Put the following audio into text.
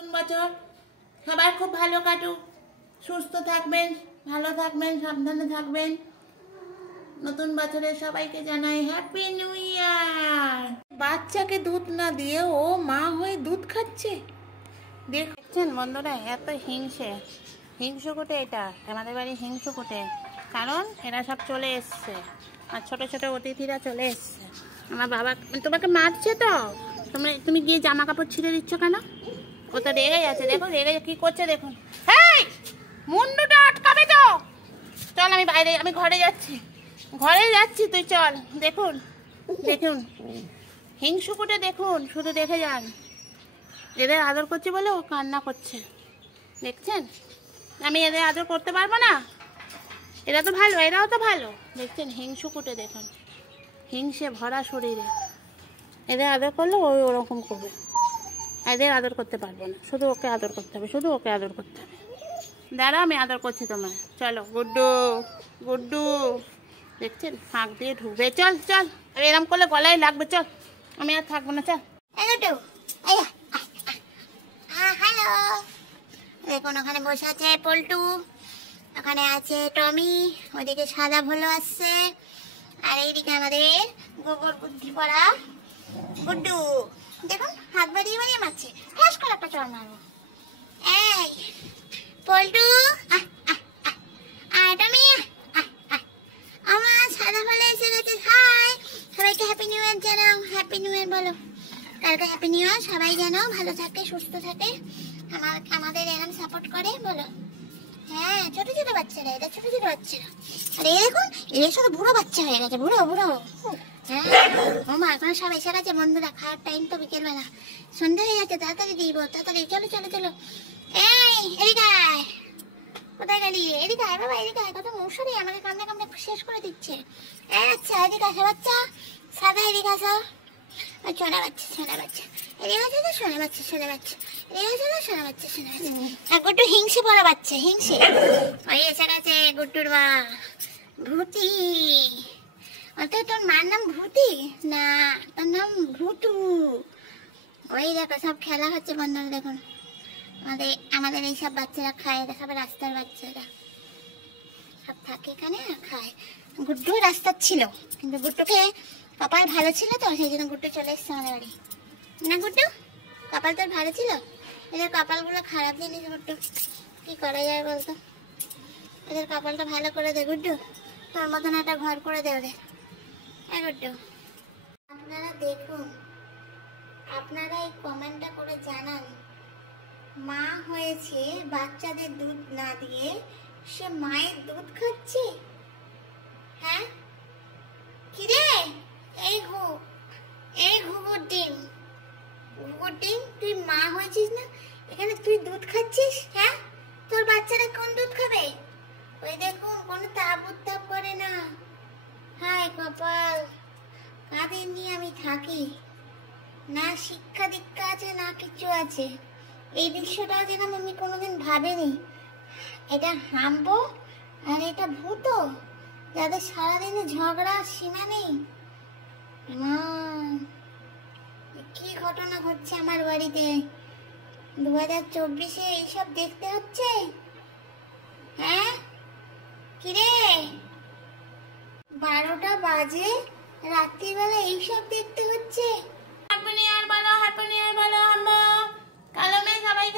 নতুন বছর সবাই খুব ভালো কাটুক, সুস্থ থাকবেন, ভালো থাকবেন, সাবধানে থাকবেন। নতুন বছরে সবাইকে জানাই হ্যাপি নিউ ইয়ার। বাচ্চাকে দুধ না দিয়ে ও মা হয়ে দুধ খাচ্ছে, দেখছেন বন্ধুরা? এত হিংসু কোটে, এটা আমাদের বাড়ি হিংসু কোটে, কারণ এরা সব চলে এসছে আর ছোট ছোট অতিথিরা চলে এসছে। আমার বাবা তোমাকে মারছে তো, তুমি গিয়ে জামা কাপড় ছিঁড়ে দিচ্ছ কেন? ও তো রেগে যাচ্ছে, দেখো রেগে কি করছে দেখুন। হ্যাঁ, মুন্ডুটা আটকাবে তো। চল আমি ঘরে যাচ্ছি, তুই চল। দেখুন হিংসু কোটে, দেখুন শুধু দেখে যান। এদের আদর করছে বলে ও কান্না করছে, দেখছেন? আমি এদের আদর করতে পারবো না? এরাও তো ভালো, দেখছেন? হিংসু কুটে দেখুন, হিংসে ভরা শরীরে। এদের আদর করলে ওই ওরকম করবে, এদের আদর করতে পারবো না, শুধু ওকে আদর করতে হবে। দাঁড়া, আমি আদর করছি তোমায়। চলো গুড্ডু, দেখছেন? ফাঁক দিয়ে ঢুকবে। চল এরম করলে গলায় লাগবে। চল, আমি আর থাকবো না। চল হ্যালো, দেখুন ওখানে বসে আছে পল্টু, ওখানে আছে টমি, ওদিকে সাদা ভোলো আসছে, আর এইদিকে আমাদের গোবর বুদ্ধি পড়া গুড্ডু। দেখুন হাত বাড়িয়ে মারছে, ফ্যাস করে একটা চড় মারবো। এই পল্টু, টমি, আমার সাদা ভোলো এসে গেছে। হাই, সবাইকে হ্যাপি নিউ ইয়ার জানাও। হ্যাপি নিউ ইয়ার বলো, কালকে হ্যাপি নিউ ইয়ার। সবাই যেন ভালো থাকে, সুস্থ থাকে, আমাদের এরকম সাপোর্ট করে বলো। হ্যাঁ, ছোট বাচ্চারা, এটা ছোট বাচ্চারা। আর এই দেখুন, এরা শুধু বুড়ো বাচ্চা হয়ে গেছে, বুড়ো। হ্যাঁ, ও মা, এখন সব এসে গেছে বন্ধুরা। খাওয়ার টাইম তো বিকেলবেলা, সন্ধ্যা হয়ে গেছে। তাড়াতাড়ি দিব, তাড়াতাড়ি। চলো। এই এদিকে আয়। কোথায় গেলি? এদিকে আয় বাবা, এদিকে আয়। কত মশারি আমাকে কামড়ে শেষ করে দিচ্ছে। আচ্ছা, এদিকে আসো বাচ্চা, সাদা এদিকে আসো। সোনা বাচ্চা, এদিকে আসো তো সোনা বাচ্চা। গুড্ডু হিংসে পড়া বাচ্চা, হিংসে। ওই এসে গেছে গুড্ডুর মা, ভূতি। অর্থাৎ তোর মার নাম ভূতি না, তোর নাম ভূতু। ওই দেখো সব খেলা হচ্ছে বন্ধুরা। দেখুন আমাদের এইসব বাচ্চারা খায়, এটা সব রাস্তার বাচ্চারা সব থাকে এখানে আর খায়। গুড্ডু রাস্তার ছিল, কিন্তু গুড্ডুকে কপাল ভালো ছিল তো, সেই জন্য গুড্ডু চলে এসছে আমাদের বাড়ি। না গুড্ডু, কপাল তোর ভালো ছিল? এদের কপালগুলো খারাপ জিনিস গুড্ডু, কি করা যায় বলতো? এদের কপালটা ভালো করে দে গুড্ডু, তোর মতন একটা ঘর করে দে ওদের। হ্যাঁ গুড্ডু, আপনারা দেখুন, আপনারা এই কমেন্টটা করে জানান, মা হয়েছে বাচ্চাদের দুধ না দিয়ে সে মায়ের দুধ খাচ্ছে। হ্যাঁ কি রে? এই ঘুঘুর ডিম, তুই মা হয়েছিস না, এখানে তুই দুধ খাচ্ছিস? হ্যাঁ, তোর বাচ্চারা কোন দুধ খাবে? ওই দেখুন, কোনো তাপ করে না। হায় কপাল, কাদের নিয়ে আমি থাকি, না শিক্ষা দীক্ষা আছে না কিছু আছে। এই দৃশ্যটাও যেন আমি কোনোদিন ভাবিনি। এটা হাম্বো আর এটা ভূত, যাদের সারাদিনে ঝগড়া সীমা নেই। কি ঘটনা ঘটছে আমার বাড়িতে 2024-এ? এইসব দেখতে হচ্ছে? হ্যাঁ কিরে, 12টা বাজে, রাত্রিবেলা এইসব দেখতে হচ্ছে? হ্যাপি নিউ ইয়ার বলো, আম্মা। কালো মেয়ে সবাই